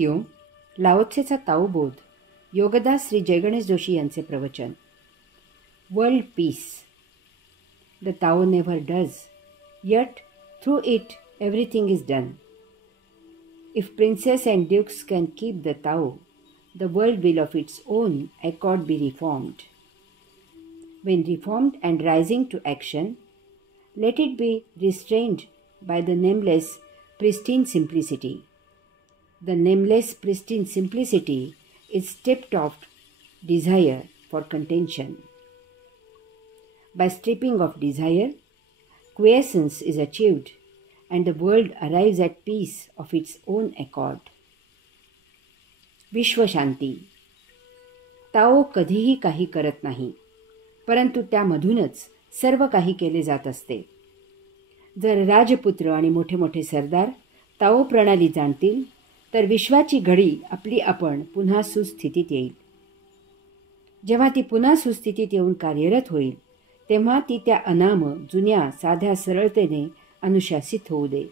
यो लाओत्सेचा ताओबोध योगदास श्री जयगणेश जोशी यांचे प्रवचन. World peace. The Tao never does, yet through it everything is done. If princes and dukes can keep the Tao, the world will of its own accord be reformed. When reformed and rising to action, let it be restrained by the nameless, pristine simplicity. The nameless, pristine simplicity is stripped of desire for contention. By stripping of desire, quiescence is achieved and the world arrives at peace of its own accord. विश्वशांती. ताओ कधीही काही करत नाही, परंतु त्यामधूनच सर्व काही केले जात असते. जर राजपुत्र आणि मोठे मोठे सरदार ताओ प्रणाली जाणतील तर विश्वाची घडी आपली आपण पुन्हा सुस्थितीत येईल. जेव्हा ती पुन्हा सुस्थितीत येऊन कार्यरत होईल तेव्हा ती त्या अनाम जुन्या साध्या सरळतेने अनुशासित होऊ दे.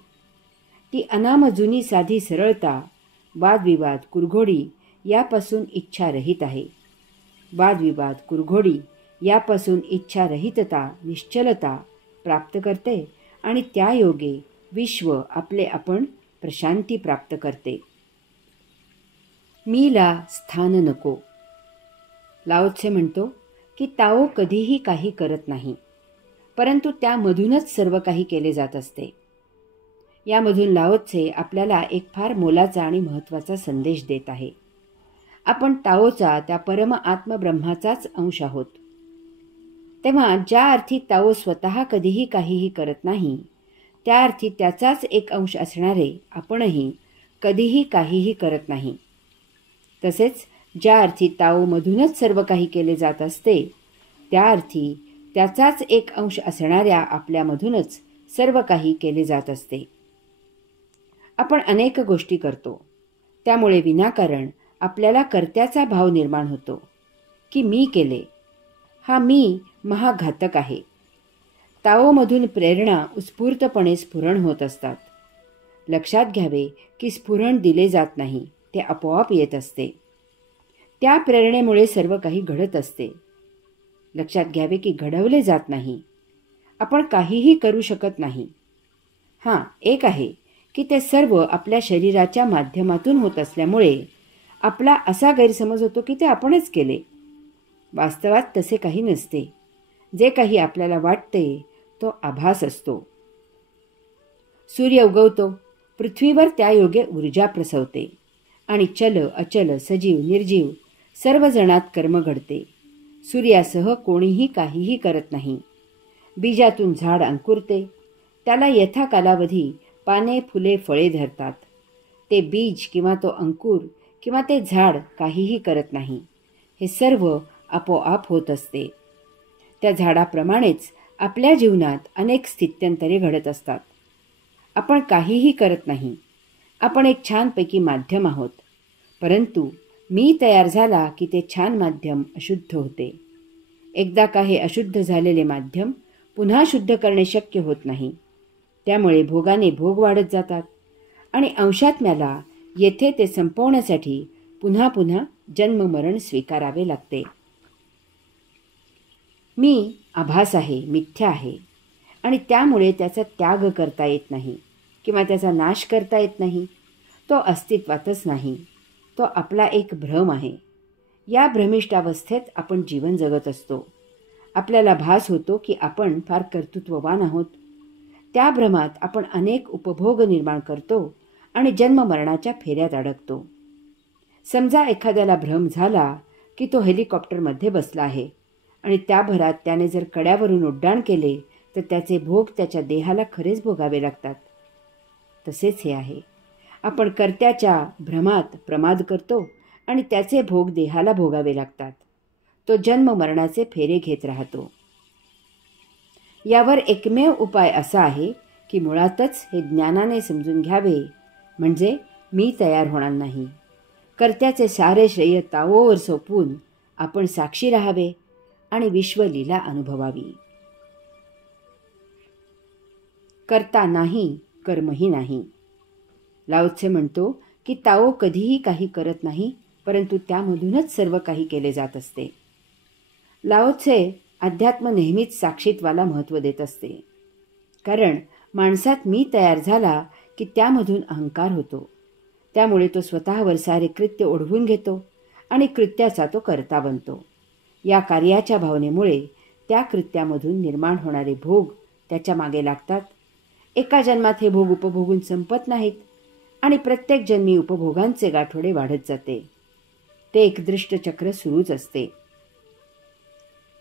ती अनाम जुनी साधी सरळता वादविवाद कुरघोडी यापासून इच्छारहित आहे. वादविवाद कुरघोडी यापासून इच्छारहितता निश्चलता प्राप्त करते आणि त्या योगे विश्व आपले आपण प्रशांती प्राप्त करते. मीला स्थान नको. लाओत्से म्हणतो की ताओ कधीही काही करत नाही, परंतु त्यामधूनच सर्व काही केले जात असते. यामधून लाओत्से आपल्याला एक फार मोलाचा आणि महत्त्वाचा संदेश देत आहे. आपण ताओचा त्या परम आत्मब्रह्माचाच अंश आहोत. तेव्हा ज्या अर्थी ताओ स्वतः कधीही काहीही करत नाही, त्या अर्थी त्याचाच एक अंश असणारे आपणही कधीही काहीही करत नाही. तसेच ज्या अर्थी ताओमधूनच सर्व काही केले जात असते, त्या अर्थी त्याचाच एक अंश असणाऱ्या आपल्यामधूनच सर्व काही केले जात असते. आपण अनेक गोष्टी करतो, त्यामुळे विनाकारण आपल्याला कर्त्याचा भाव निर्माण होतो की मी केले. हा मी महाघातक आहे. ताओमधून प्रेरणा उत्स्फूर्तपणे स्फुरण होत असतात. लक्षात घ्यावे की स्फुरण दिले जात नाही, ते आपोआप येत असते. त्या प्रेरणेमुळे सर्व काही घडत असते. लक्षात घ्यावे की घडवले जात नाही. आपण काहीही करू शकत नाही. हां, एक आहे की ते सर्व आपल्या शरीराच्या माध्यमातून होत असल्यामुळे आपला असा गैरसमज होतो की ते आपणच केले. वास्तवात तसे काही नसते. जे काही आपल्याला वाटते तो आभास असतो. सूर्य उगवतो, पृथ्वीवर त्या योगे ऊर्जा प्रसवते आणि चल अचल सजीव निर्जीव सर्व जणात कर्म घडते. सूर्यासह कोणीही काहीही करत नाही. बीजातून झाड अंकुरते, त्याला यथा कालावधी पाने फुले फळे धरतात. ते बीज किंवा तो अंकुर किंवा ते झाड काहीही करत नाही. हे सर्व आपोआप होत असते. त्या झाडाप्रमाणेच आपल्या जीवनात अनेक स्थित्यंतरे घडत असतात. आपण काहीही करत नाही. आपण एक छानपैकी माध्यम आहोत, परंतु मी तयार झाला की ते छान माध्यम अशुद्ध होते. एकदा का हे अशुद्ध झालेले माध्यम पुन्हा शुद्ध करणे शक्य होत नाही. त्यामुळे भोगाने भोग वाढत जातात आणि अंशात्म्याला येथे ते संपवण्यासाठी पुन्हा पुन्हा जन्ममरण स्वीकारावे लागते. मी आभास आहे, मिथ्या आहे आणि त्यामुळे त्याचा त्याग करता येत नाही किंवा त्याचा नाश करता येत नाही. तो अस्तित्वातच नाही. तो आपला एक भ्रम आहे. या भ्रमिष्ठावस्थेत आपण जीवन जगत असतो. आपल्याला भास होतो की आपण फार कर्तृत्ववान आहोत. त्या भ्रमात आपण अनेक उपभोग निर्माण करतो आणि जन्ममरणाच्या फेऱ्यात अडकतो. समजा एखाद्याला भ्रम झाला की तो हेलिकॉप्टरमध्ये बसला आहे आणि त्या भरात त्याने जर कड्यावरून उड्डाण केले तर त्याचे भोग त्याच्या देहाला खरेच भोगावे लागतात. तसेच हे आहे. आपण कर्त्याच्या भ्रमात प्रमाद करतो आणि त्याचे भोग देहाला भोगावे लागतात. तो जन्म मरणाचे फेरे घेत राहतो. यावर एकमेव उपाय असा आहे की मुळातच हे ज्ञानाने समजून घ्यावे, म्हणजे मी तयार होणार नाही. कर्त्याचे सारे श्रेय ताओवर सोपवून आपण साक्षी राहावे आणि विश्वलीला अनुभवावी. कर्ता नाही, कर्मही नाही. लाओत्से म्हणतो की ताओ कधीही काही करत नाही, परंतु त्यामधूनच सर्व काही केले जात असते. लाओ त्से अध्यात्म नेहमीच साक्षीत्वाला महत्त्व देत असते. कारण माणसात मी तयार झाला की त्यामधून अहंकार होतो. त्यामुळे तो स्वतःवर सारे कृत्य ओढवून घेतो आणि कृत्याचा तो कर्ता बनतो. या कार्याच्या भावनेमुळे त्या कृत्यामधून निर्माण होणारे भोग त्याच्या मागे लागतात. एका जन्मात हे भोग उपभोगून संपत नाहीत आणि प्रत्येक जन्मी उपभोगांचे गाठोडे वाढत जाते. ते एक दृष्ट चक्र सुरूच असते.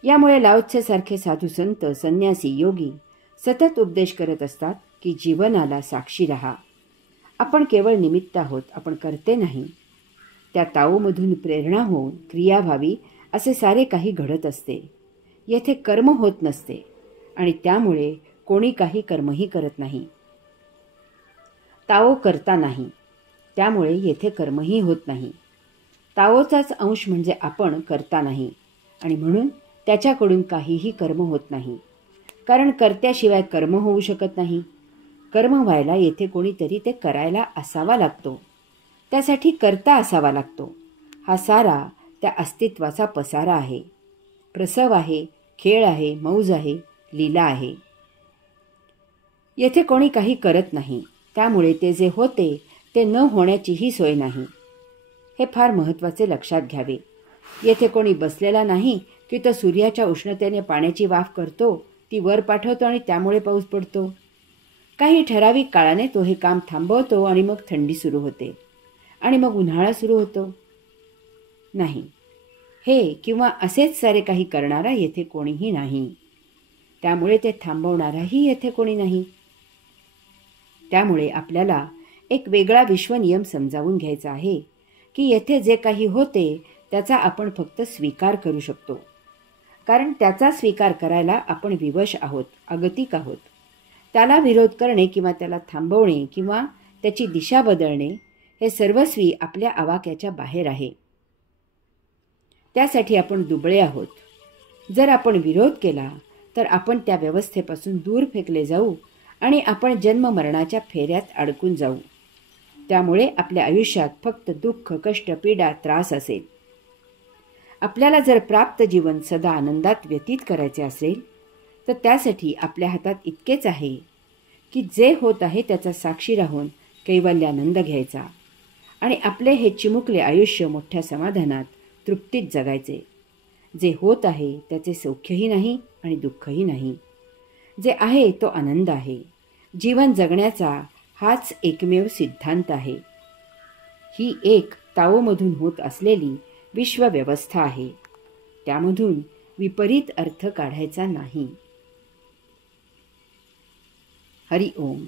यामुळे लाओ त्से सारखे साधू संत, संन्यासी, योगी सतत उपदेश करत असतात की जीवनाला साक्षी रहा. आपण केवळ निमित्त आहोत, आपण करते नाही. त्या ताओमधून प्रेरणा होऊन क्रिया व्हावी असे सारे काही घडत असते. येथे कर्म होत नसते आणि त्यामुळे कोणी काही कर्मही करत नाही. ताओ करता नाही, त्यामुळे येथे कर्मही होत नाही. ताओचाच अंश म्हणजे आपण करता नाही आणि म्हणून त्याच्याकडून काहीही कर्म होत नाही. कारण कर्त्याशिवाय कर्म होऊ शकत नाही. कर्म व्हायला येथे कोणीतरी ते करायला असावा लागतो. त्यासाठी कर्ता असावा लागतो. हा सारा त्या अस्तित्वाचा पसारा आहे. प्रसव आहे, खेळ आहे, मौज आहे, लीला आहे. येथे कोणी काही करत नाही, त्यामुळे ते जे होते ते न होण्याचीही सोय नाही. हे फार महत्त्वाचे लक्षात घ्यावे. येथे कोणी बसलेला नाही की तो सूर्याच्या उष्णतेने पाण्याची वाफ करतो, ती वर पाठवतो आणि त्यामुळे पाऊस पडतो. काही ठराविक काळाने तो हे काम थांबवतो आणि मग थंडी सुरू होते आणि मग उन्हाळा सुरू होतो. नाही, हे किंवा असेच सारे काही करणारा येथे कोणीही नाही. त्यामुळे ते थांबवणाराही येथे कोणी नाही. त्यामुळे आपल्याला एक वेगळा विश्वनियम समजावून घ्यायचा आहे की येथे जे काही होते त्याचा आपण फक्त स्वीकार करू शकतो. कारण त्याचा स्वीकार करायला आपण विवश आहोत, अगतिक आहोत. त्याला विरोध करणे किंवा त्याला थांबवणे किंवा त्याची दिशा बदलणे हे सर्वस्वी आपल्या आवाक्याच्या बाहेर आहे. त्यासाठी आपण दुबळे आहोत. जर आपण विरोध केला तर आपण त्या व्यवस्थेपासून दूर फेकले जाऊ आणि आपण जन्ममरणाच्या फेऱ्यात अडकून जाऊ. त्यामुळे आपल्या आयुष्यात फक्त दुःख, कष्ट, पीडा, त्रास असेल. आपल्याला जर प्राप्त जीवन सदा आनंदात व्यतीत करायचे असेल तर त्यासाठी आपल्या हातात इतकेच आहे की जे होत आहे त्याचा साक्षी राहून कैवल्यानंद घ्यायचा आणि आपले हे चिमुकले आयुष्य मोठ्या समाधानात, तृप्तीत जगायचे. जे होत आहे त्याचे सौख्यही नाही आणि दुःखही नाही. जे आहे तो आनंद आहे. जीवन जगण्याचा हाच एकमेव सिद्धांत आहे. ही एक ताओमधून होत असलेली विश्वव्यवस्था आहे. त्यामधून विपरीत अर्थ काढायचा नाही. हरि ओम.